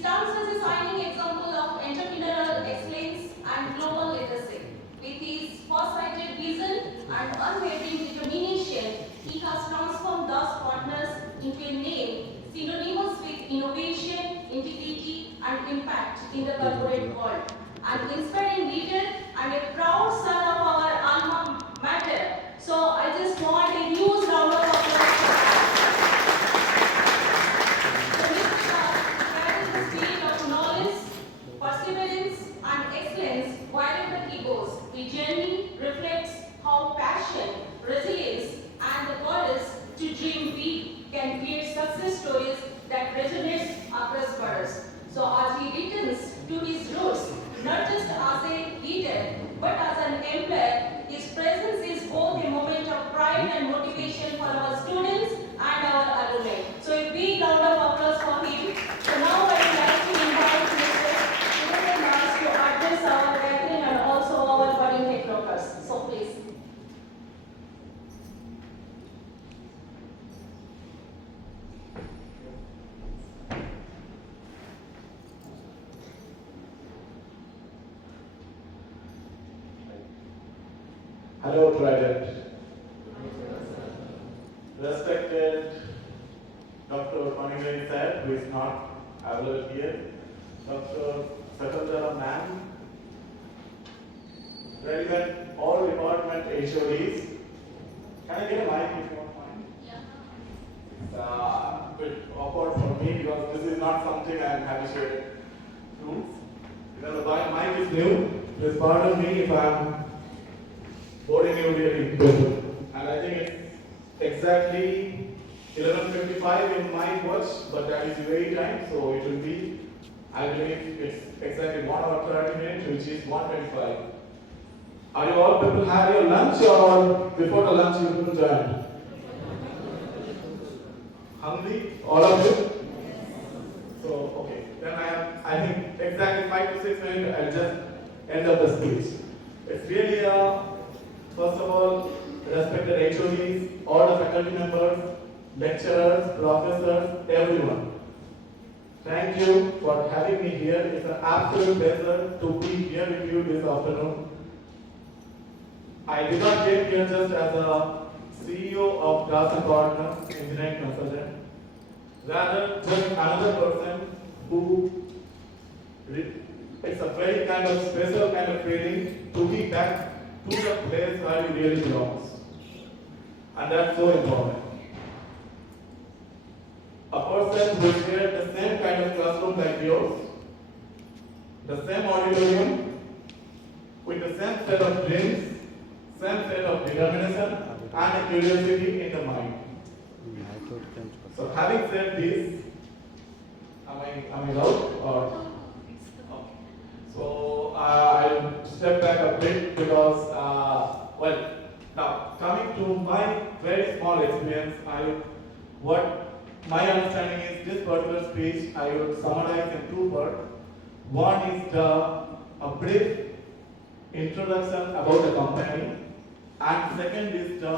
stands as a shining example of entrepreneurial excellence and global leadership. With his foresighted vision and unwavering determination, he has transformed those partners into a name synonymous with innovation, integrity, and impact in the corporate world. An inspiring leader and a proud son of our alma mater. So I just want a huge round of applause for that. So with the spirit of knowledge, perseverance, and excellence wherever he goes, his journey reflects how passion, resilience, and the courage to dream big can create success stories that resonate across borders. So as he returns to his roots, not just as a leader, but as an employer, his presence is both a moment of pride and motivation for our students and our alumni. So a big round of applause for him. So now I would like to invite Mr. Sudarshan to address our gathering and also our budding technocrats. So please. Hello, Trident. Respected Dr. Panigari sir, who is not available here, Dr. Satandara ma'am, relevant all department HODs. Can I get a mic if you don't mind? It's a bit awkward for me because this is not something I am habituated to. Because the mic is new, please pardon me if I am boarding you really good. And I think it's exactly 11:55 in my watch, but that is UAE time, so it will be, I believe it's exactly 1 hour 30 minutes, which is 1:25. Are you all people have your lunch or before the lunch you people join? Hungry? All of you? So, okay. Then I think exactly 5 to 6 minutes, I'll just end up the speech. It's really first of all, respected HODs, all the faculty members, lecturers, professors, everyone. Thank you for having me here. It's an absolute pleasure to be here with you this afternoon. I did not get here just as a CEO of Das & Partners Engineering Consultant. Rather, just another person who, it's a very kind of special kind of feeling to be back to the place where you really belongs. And that's so important. A person who shared the same kind of classroom like yours, the same auditorium, with the same set of dreams, same set of determination, and a curiosity in the mind. So having said this, am I loud or? So I'll step back a bit because, now coming to my very small experience, what my understanding is this particular speech I would summarize in 2 parts. One is a brief introduction about the company, and second is the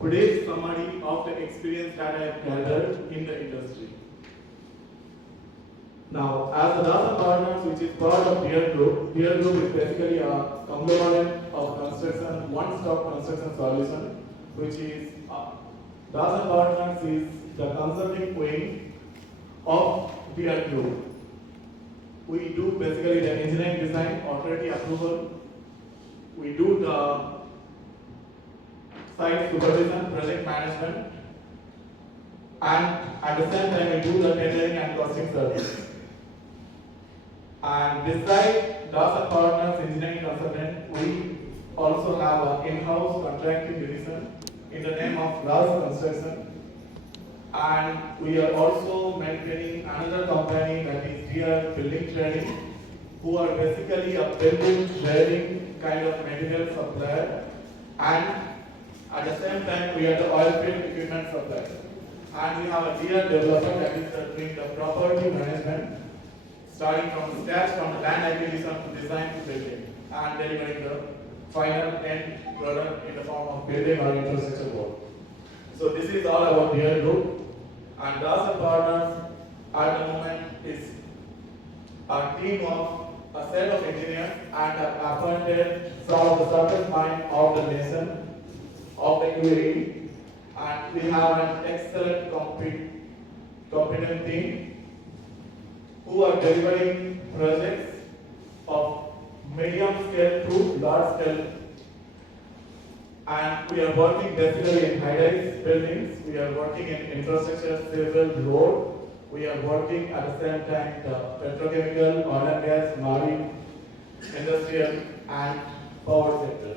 brief summary of the experience that I have gathered in the industry. Now, as the Das & Partners, which is part of Peer Group is basically a conglomerate of construction, one-stop construction solution, which is Das & Partners is the consulting wing of Peer Group. We do basically the engineering design, authority approval. We do the site supervision, project management, and at the same time we do the tendering and costing service. And beside Das & Partners Engineering Consultant, we also have an in-house contracting division in the name of Das Construction. And we are also maintaining another company that is here, Building Trading, who are basically a building trading kind of material supplier. And at the same time, we are the oil field equipment supplier. And we have a dear developer that is doing the property management, starting from scratch, from the land acquisition to design to building, and delivering the final end product in the form of building or infrastructure work. So this is all about Peer Group. And as a partners at the moment is a team of a set of engineers and have appointed some of the surface mind of the nation of the UAE, and we have an excellent competent team who are delivering projects of medium scale to large scale, and we are working basically in high-rise buildings, we are working in infrastructure, civil, road, we are working at the same time the petrochemical, oil and gas, marine, industrial and power sector.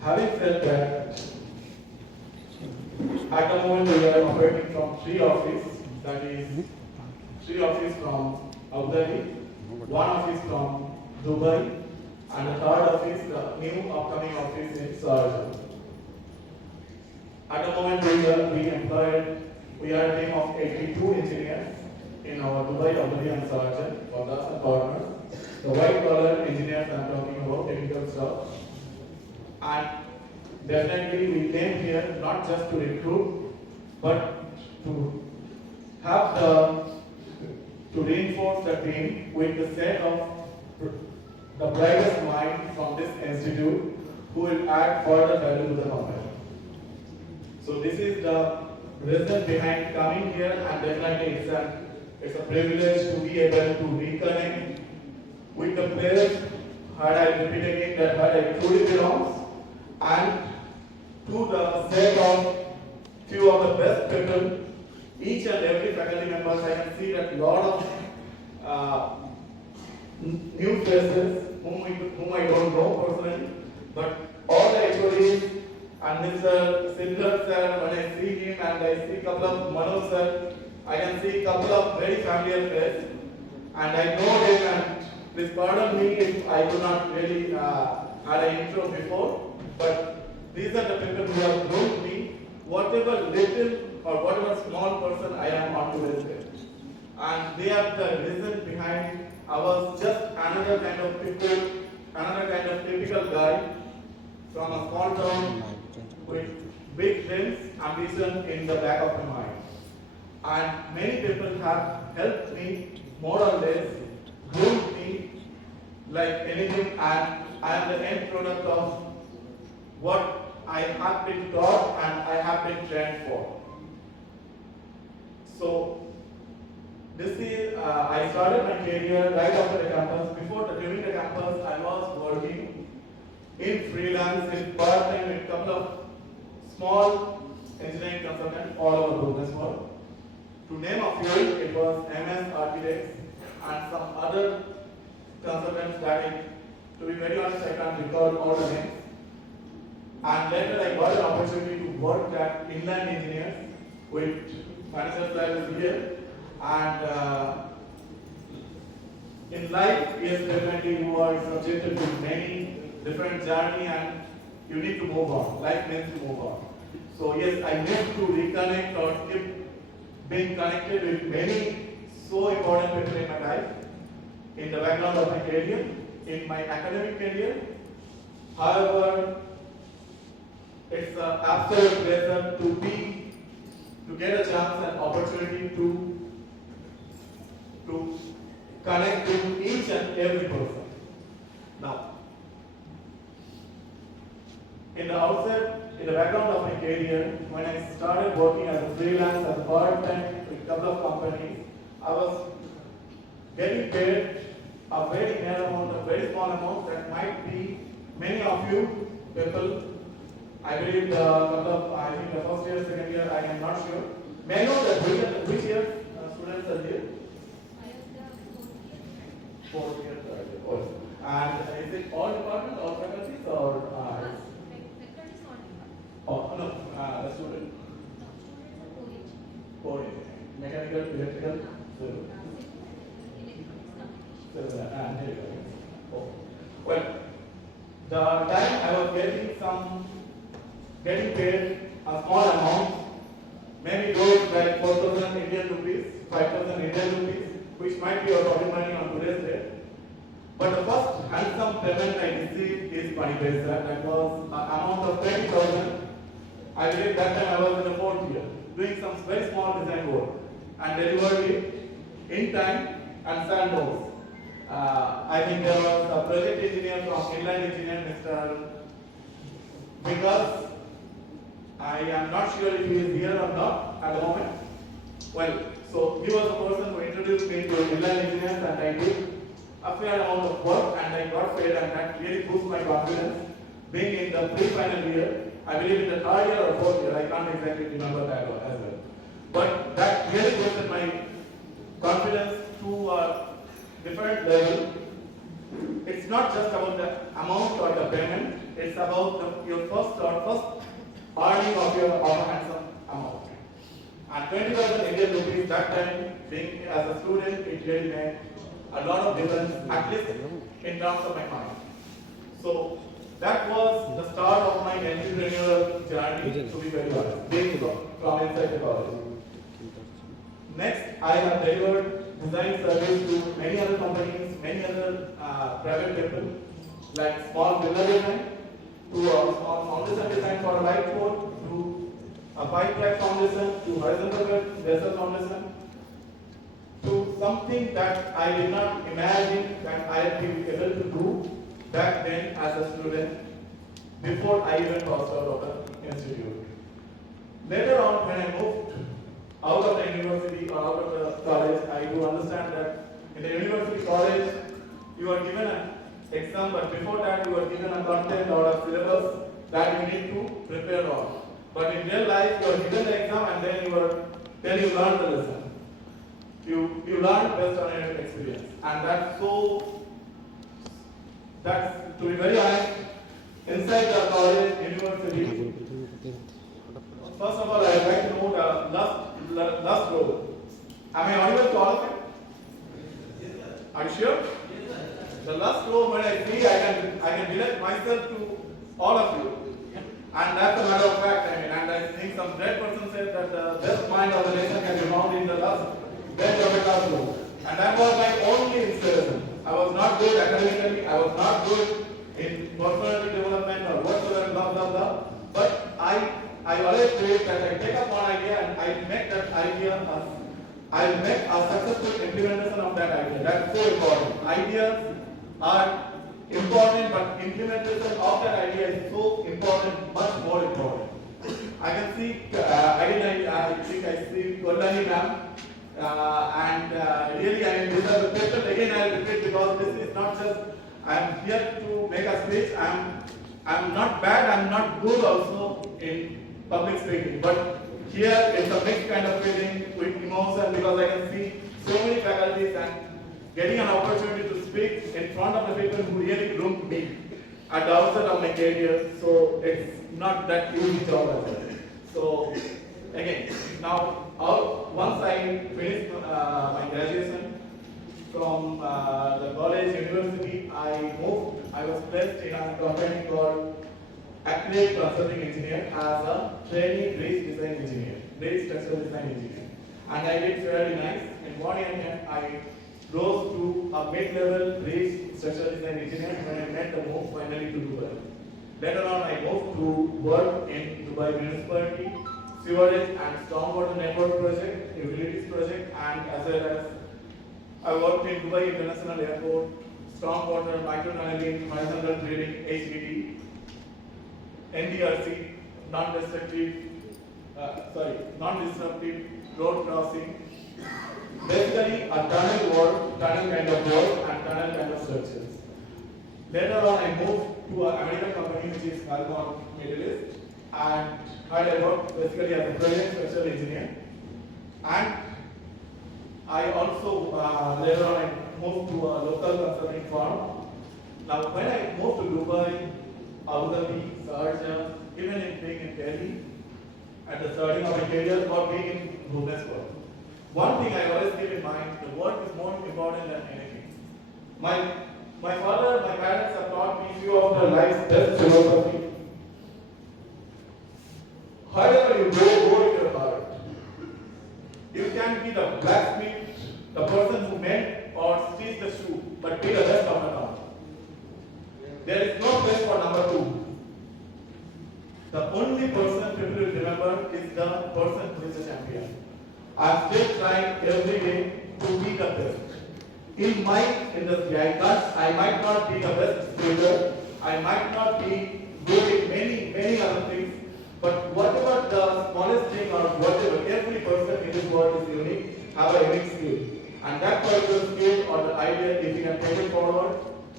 Having said that, at the moment we are operating from 3 offices, that is 3 offices from Abu Dhabi, 1 office from Dubai, and the 3rd office, the new upcoming office in Sudarshan. At the moment we are a team of 82 engineers in our Dubai, Abu Dhabi and Sudarshan, for us and partners. The white collar engineers I'm talking about, technical staff. And definitely we came here not just to recruit, but to have to reinforce the team with the set of the brightest mind from this institute who will add further value to the company. So this is the reason behind coming here, and definitely it's a privilege to be able to reconnect with the players, had I repeat again, that had I truly belongs, and to the set of few of the best people, each and every faculty members. I can see that lot of new faces whom I don't know personally, but all the HODs and Mr. Sindar sir, when I see him and I see couple of Manoj sir, I can see couple of very familiar faces, and I know them, and please pardon me if I do not really had an intro before, but these are the people who have grown me, whatever little or whatever small person I am on to this day. And they are the reason behind I was just another kind of people, another kind of typical guy from a small town with big dreams, ambition in the back of my mind. And many people have helped me more or less, groomed me like anything, and I am the end product of what I have been taught and I have been trained for. So this is, I started my career right after the campus. During the campus, I was working in freelance, in part-time, with a couple of small engineering consultants all over business world. To name a few, it was MS Architects and some other consultants that to be very honest, I can't recall all the names. And later I got an opportunity to work at Inland Engineers with financial services here. And in life, yes, definitely you are subjected to many different journey, and you need to move on. Life needs to move on. So yes, I need to reconnect or keep being connected with many so important people in my life, in the background of my career, in my academic career. However, it's an absolute pleasure to get a chance and opportunity to connect with each and every person. Now, in the outset, in the background of my career, when I started working as a freelance, as a part-time with a couple of companies, I was getting paid a very mere amount, a very small amount that might be many of you people. I believe I think the first year, second year, I am not sure. May I know that which year students are here? 4th year, 3rd year. Oh. And is it all departments, all faculties, or? Oh, no, the student. 4 years. Mechanical, electrical, civil. Civil, and here you go. Oh. Well, the time I was getting paid a small amount, maybe goes like 4,000 Indian rupees, 5,000 Indian rupees, which might be your pocket money on today's date. But the first handsome payment I received is 20 paisa. That was an amount of 20,000. I believe that time I was in the 4th year. doing some very small design work and delivered it in time and sand notes. I think there was a project engineer from inland engineer, Mr. Because I am not sure if he is here or not at the moment. Well, so he was the person who introduced me to inland engineers, and I did a fair amount of work and I got paid, and that really boosted my confidence. Being in the pre-final year, I believe in the third year or fourth year, I can't exactly remember that as well. But that really boosted my confidence to a different level. It's not just about the amount or the payment, it's about your first earning of a handsome amount. And 20,000 Indian rupees that time, being as a student, it really made a lot of difference, at least in terms of my mind. So that was the start of my entrepreneurial journey, to be very honest, being from inside the college. Next, I have delivered design service to many other companies, many other private people, like small villa design, to a small foundation design for a light pole, to a pipe track foundation, to horizontal vessel foundation, to something that I did not imagine that I would be able to do back then as a student, before I even passed out of the institute. Later on, when I moved out of the university or out of the college, I do understand that in the university college, you are given an exam, but before that, you are given a content or a syllabus that you need to prepare on. But in real life, you are given the exam and then you learn the lesson. You learn based on your experience, and that's to be very honest, inside the college, university. First of all, I would like to know the last row. Am I audible to all of you? Are you sure? The last row, when I see, I can relate myself to all of you. And that's a matter of fact, and I think some great person said that the best mind of the nation can be found in the last bench of the classroom. And that was my only inspiration. I was not good academically, I was not good in personality development or whatsoever, blah, blah, blah. But I always believe that I take up one idea and I make that idea, I make a successful implementation of that idea. That's so important. Ideas are important, but implementation of that idea is so important, much more important. I can see, again, I think I see Kodlani ma'am, and really, these are the people, again, I repeat, because this is not just, I'm here to make a speech, I'm not bad, I'm not good also in public speaking, but here it's a mixed kind of feeling with emotion, because I can see so many faculties and getting an opportunity to speak in front of the people who really groomed me at the outset of my career, so it's not that easy job as well. So again, now once I finished my graduation from the college, university, I was placed in a company called Accurate Consulting Engineer as a trainee bridge design engineer, bridge structural design engineer. And I did fairly nice. In 1 year, I rose to a mid-level bridge structural design engineer when I made the move finally to Dubai. Later on, I moved to work in Dubai municipality, sewerage and stormwater network project, utilities project, and as well as I worked in Dubai International Airport, stormwater, microtunneling, horizontal drilling, HVD, NDRC, non-disruptive road crossing. Basically, a tunnel kind of work, and tunnel kind of structures. Later on, I moved to an American company which is Alumni, Middle East, and I worked basically as a project structural engineer. And I also later on I moved to a local consulting firm. Now, when I moved to Dubai, Abu Dhabi, Sudarshan, even in being in Delhi, at the starting of my career, or being in Kudos. One thing I always keep in mind, the work is more important than anything. My father, my parents have taught me few of their life's best philosophy. However you go with your heart. You can be the blacksmith, the person who made or stitched the shoe, but be the best of the town. There is no place for number two. The only person people will remember is the person who is the champion. I'm still trying every day to be the best. In my industry, I might not be the best builder, I might not be good in many other things, but whatever the smallest thing or whatever, every person in this world is unique, have a unique skill. And that particular skill or the idea, if you can take it forward,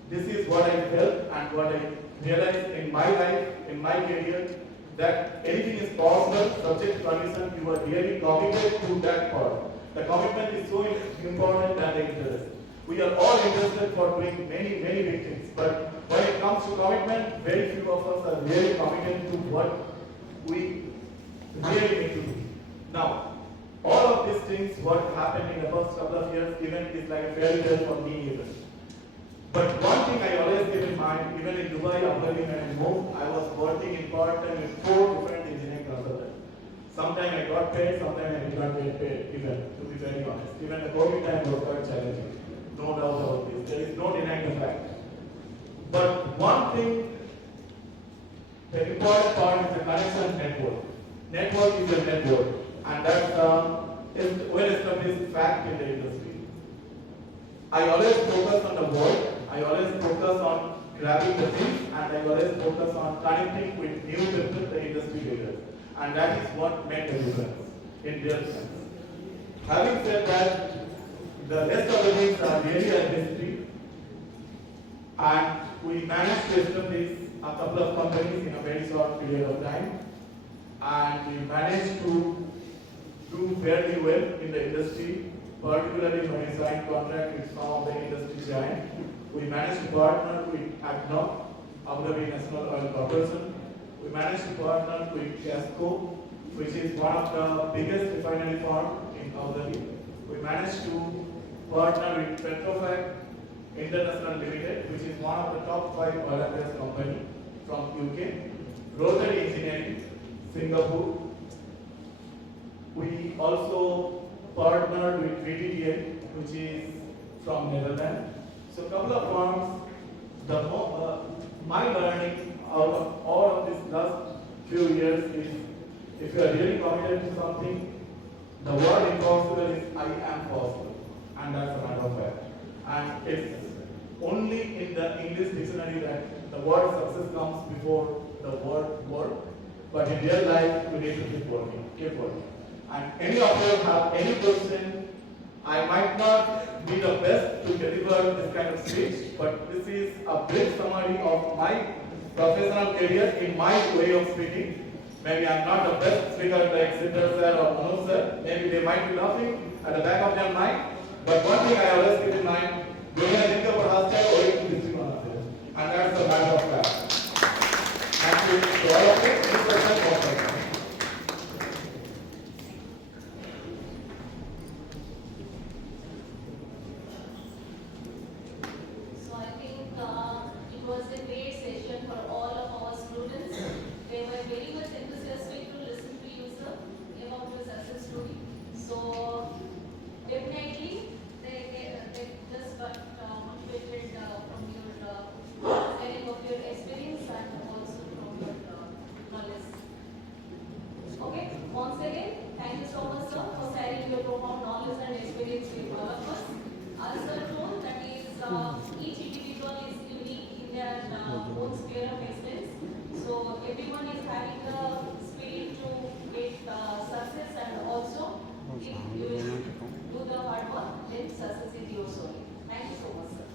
this is what I felt and what I realized in my life, in my career, that anything is possible, subject to condition, you are really committed to that part. The commitment is so important than the interest. We are all interested for doing many big things, but when it comes to commitment, very few of us are really committed to what we really need to do. Now, all of these things, what happened in the first couple of years, even is like a fairy tale for me even. But one thing I always keep in mind, even in Dubai, Abu Dhabi, when I moved, I was working in part-time with 4 different engineering consultants. Sometimes I got paid, sometimes I did not get paid, even, to be very honest. Even the COVID time was quite challenging. No doubt about this. There is no denying the fact. But one thing, the important part is the connection network. Network is a network, and that's a well-established fact in the industry. I always focus on the work, I always focus on grabbing the things, and I always focus on connecting with new people, the industry leaders. And that is what made the difference in real sense. Having said that, the rest of the things are really a history, and we managed to establish a couple of companies in a very short period of time, and we managed to do fairly well in the industry, particularly when we signed contract with some of the industry giants. We managed to partner with ADNOC, Abu Dhabi National Oil Corporation. We managed to partner with Casco, which is one of the biggest refinery firms in Abu Dhabi. We managed to partner with Petrofac International Limited, which is one of the top 5 oil and gas companies from UK. Rotary Engineering, Singapore. We also partnered with VTTL, which is from Netherlands. So a couple of firms. My learning out of all of this last few years is, if you are really committed to something, the word impossible is I am possible, and that's a matter of fact. And it's only in the English dictionary that the word success comes before the word work, but in real life we need to keep working. And any of you have any question, I might not be the best to deliver this kind of speech, but this is a brief summary of my professional career in my way of speaking. Maybe I'm not the best speaker like Sudarshan or Manu sir. Maybe they might be laughing at the back of their mind. But one thing I always keep in mind, and that's a matter of fact. Thank you to all of you. Any questions? So I think it was a great session for all of our students. They were very much enthusiastic to listen to you, sir, about your success story. So definitely they just got motivated from your sharing of your experience and also from your knowledge. Okay, once again, thank you so much, sir, for sharing your profound knowledge and experience with all of us. As sir told, that is each individual is unique in their own sphere of excellence. So everyone is having the spirit to get success, and also if you will do the hard work, then success is yours only. Thank you so much, sir.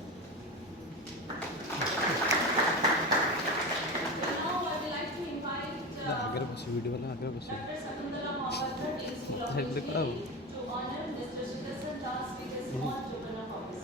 So now I would like to invite Dr. Sakundala Mahapatra, Dean School of Engineering, to honor Mr. Sudarshan Das with a small token of office.